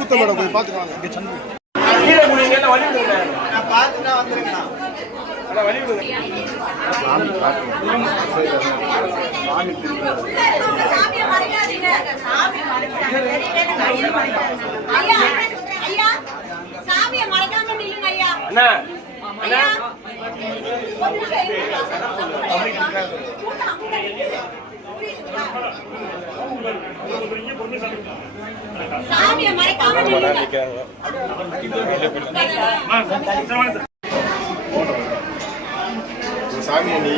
குத்த மேடம் போய் பார்த்துக்கலாம். சாமியை மறைக்காம நில்லுங்க. சாமி நீ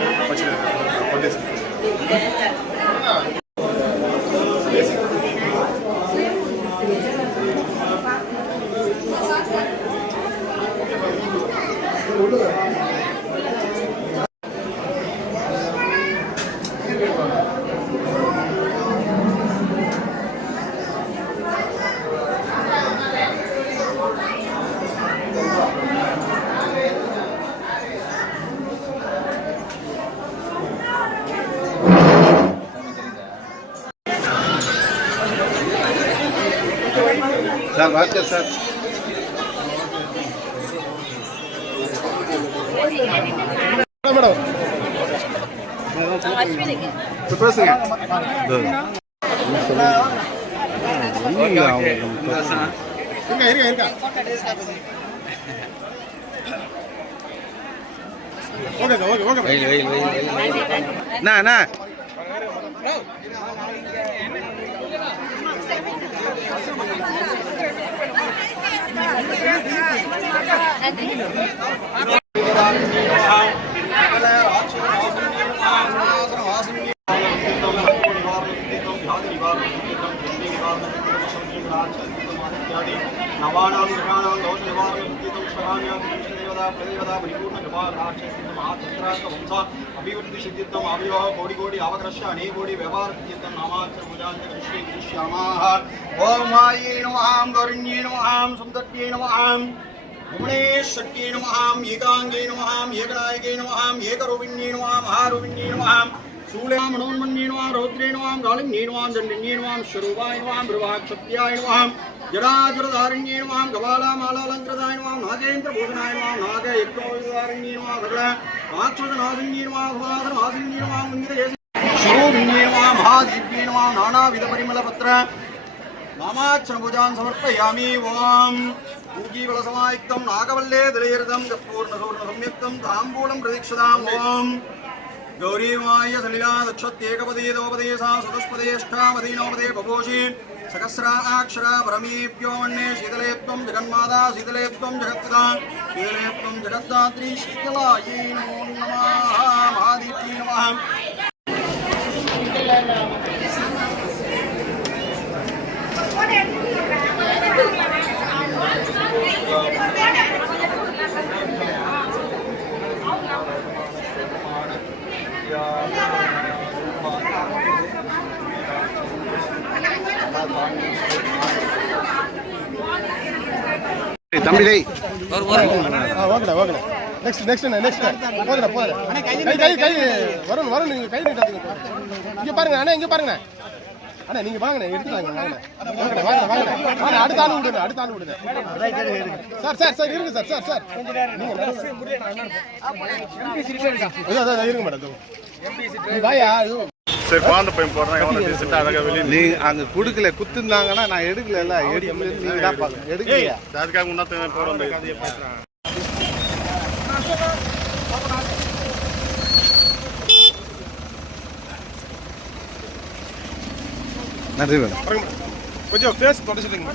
சார் வாங்க சார். மேடம் பேசுங்க. இருக்கா ஓகே ஓகே. அண்ணா नवानां ग्रहाणां दोष निवारणं कृतं शराण्या देवता प्रदेवता परिपूर्ण कृपा राक्षसिद्धं महाचक्रांत अभिवृद्धि सिद्धित्वं आविर्भाव कोटि कोटि आवक्रश्य अनेक कोटि व्यवहार सिद्धित्वं नामाक्षर पूजांच कृष्णे कृष्यामाः ओम माये नमः गौरण्ये नमः सुंदर्ये नमः भुवनेश्वर्ये नमः एकांगे नमः एकनायके नमः एकरूपिण्ये नमः महारूपिण्ये नमः शूलां मनोन्मन्ये नमः रौद्रे नमः गालिन्ये नमः दण्डिन्ये नमः स्वरूपाय नमः ब्रह्माक्षत्याय नमः जराजुरधारिण्ये नमः गवालामालालङ्कृताय नमः नागेन्द्रभूषणाय नमः नागयज्ञोधारिण्ये नमः भगला राक्षसनाशिन्ये नमः भवादनाशिन्ये नमः मुनिदये शिरोभिन्ये नमः महादीप्ये नमः नानाविधपरिमलपत्र नामाक्षरभुजान् समर्पयामि ओम पूगीबलसमायुक्तं नागवल्ले दलयर्दं पूर्णसूर्णसंयुक्तं ताम्बूलं प्रदीक्षताम् ओम गौरीमाय सलिला दक्षत्येकपदे दोपदे सा सतस्पदेष्टापदे नवपदे बभूषि सहस्रा अक्षरा परमेभ्यो मन्ये शीतले त्वं जगन्माता शीतले त्वं जगत्पिता शीतले त्वं जगद्धात्री शीतलायै नमो नमः महादीप्यै नमः தம்பி டேய் ஓகேடா ஓகேடா நெக்ஸ்ட் போதுடா கை வரணும் நீங்க கை நீட்டாதீங்க. இங்க பாருங்க அண்ணா இங்க பாருங்க அண்ணா நீங்க வாங்கண்ணே எடுத்துட்டாங்க வாங்க அடுத்த ஆளு விடுங்க சார் இருங்க சார் நீங்க இருங்க மேடம் வாயா சரி குழந்தை பையன் போடுறேன் எவ்வளோ டீசெண்டாக அழகாக வெளியே நீ அங்கே கொடுக்கல குத்துருந்தாங்கன்னா நான் எடுக்கல நீங்கள் தான் பார்க்கணும் எடுக்கலையா அதுக்காக முன்னாடி போட நன்றி மேடம். கொஞ்சம் ஃபேஸ் தொடச்சிடுங்க.